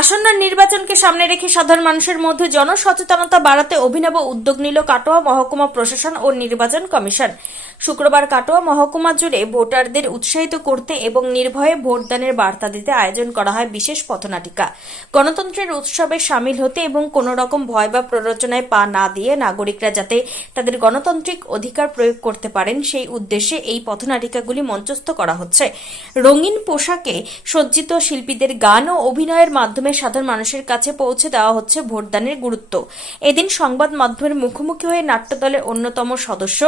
আসন্ন নির্বাচনকে সামনে রেখে সাধারণ মানুষের মধ্যে জনসচেতনতা বাড়াতে অভিনব উদ্যোগ নিল কাটোয়া মহকুমা প্রশাসন ও নির্বাচন কমিশন। শুক্রবার কাটোয়া মহকুমা জুড়ে ভোটারদের উৎসাহিত করতে এবং নির্ভয়ে ভোটদানের বার্তা দিতে আয়োজন করা হয় বিশেষ পথনাটিকা। গণতন্ত্রের উৎসবে সামিল হতে এবং কোনো রকম ভয় বা প্ররোচনায় পা না দিয়ে নাগরিকরা যাতে তাদের গণতান্ত্রিক অধিকার প্রয়োগ করতে পারেন সেই উদ্দেশ্যে এই পথনাটিকাগুলি মঞ্চস্থ করা হচ্ছে। রঙিন পোশাকে সজ্জিত শিল্পীদের গান ও অভিনয়ের মাধ্যমে সাধারণ মানুষের কাছে পৌঁছে দেওয়া হচ্ছে ভোটদানের গুরুত্ব। এদিন সংবাদ মাধ্যমের মুখোমুখি হয়ে নাট্যদলের অন্যতম সদস্য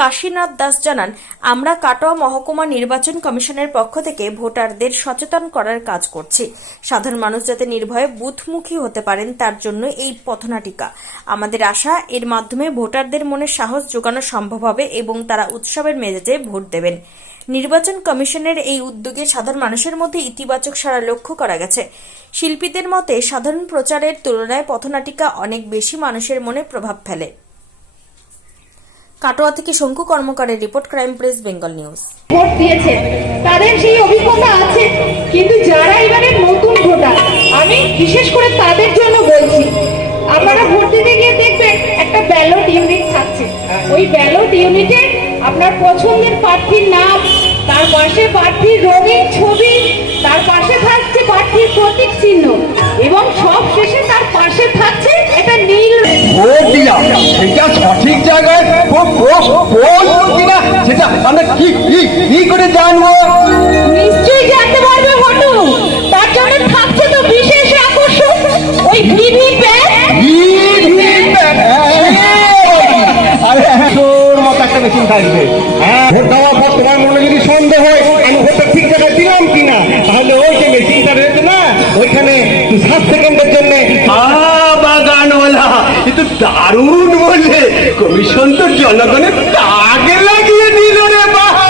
কাশীনাথ দাস জানান, আমরা কাটোয়া মহকুমা নির্বাচন কমিশনের পক্ষ থেকে ভোটারদের সচেতন করার কাজ করছি। সাধারণ মানুষ যাতে নির্ভয়ে বুথমুখী হতে পারেন তার জন্য এই পথনাটিকা। আমাদের আশা এর মাধ্যমে ভোটারদের মনে সাহস জোগানো সম্ভব হবে এবং তারা উৎসবের মেজাজে ভোট দেবেন। নির্বাচন কমিশনের এই উদ্যোগে সাধারণ মানুষের মধ্যে ইতিবাচক সাড়া লক্ষ্য করা গেছে। শিল্পীদের মতে সাধারণ প্রচারের তুলনায় পথনাটিকা অনেক বেশি মানুষের মনে প্রভাব ফেলে। কাটোয়া থেকে শঙ্কু কর্মকারের report, crime press Bengal news. Vote দিয়েছে তাদের সেই অভিজ্ঞতা আছে, কিন্তু যারা এবারে নতুন ভোটার, আমি বিশেষ করে তাদের জন্য বলছি, আপনারা ভোট দিতে গিয়ে দেখবেন একটা ব্যালট ইউনিট থাকছে। ওই ব্যালট ইউনিটে আপনার পছন্দের প্রার্থীর নাম, তার পাশে প্রার্থীর রঙিন ছবি, তার পাশে থাকছে প্রার্থীর প্রতীক চিহ্ন এবং সব শেষে তার পাশে থাকছে একটা নীল। ভোট দিয়া সেটা সঠিক জায়গায় কিনা সেটা আমরা কি করে জানবো? নিশ্চয়ই জানতে পারবে ভোটু, তার জন্য থাকছে তো বিশেষ আকর্ষণ, ওই ভিভিপ্যাট। আরে তোর মতো একটা মেশিন থাকবে। হ্যাঁ, ভোট দেওয়ার পর তোমার মনে যদি সন্দেহ হয় আমি ভোটটা ঠিক জায়গায় দিলাম কিনা, তাহলে ওই যে মেশিনটা রয়েছে না, ওইখানে 7 সেকেন্ডের জন্য বাগানওয়ালা কিন্তু দারুণ বললে, কমিশন তো জনগণের আগে লাগিয়ে দিল রে বাবা।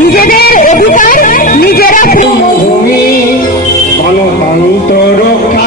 নিজেদের অধিকার নিজেরা গণতন্ত্র রক্ষা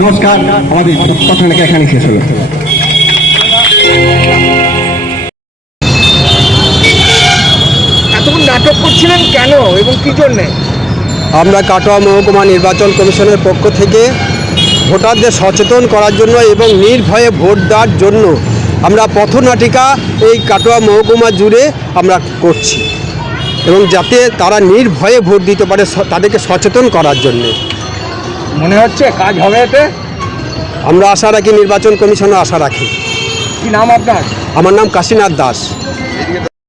নমস্কার, আমাদের কথাটাকে এখানে শেষ হলো। এতক্ষণ নাটক করছিলেন কেন এবং কি জন্যে? আমরা কাটোয়া মহকুমা নির্বাচন কমিশনের পক্ষ থেকে ভোটারদের সচেতন করার জন্য এবং নির্ভয়ে ভোট দেওয়ার জন্য আমরা পথনাটিকা এই কাটোয়া মহকুমা জুড়ে আমরা করছি এবং যাতে তারা নির্ভয়ে ভোট দিতে পারে তাদেরকে সচেতন করার জন্য। মনে হচ্ছে কাজ হবে এতে? আমরা আশা রাখি, নির্বাচন কমিশনও আশা রাখি। কি নাম আপনার? আমার নাম কাশীনাথ দাস।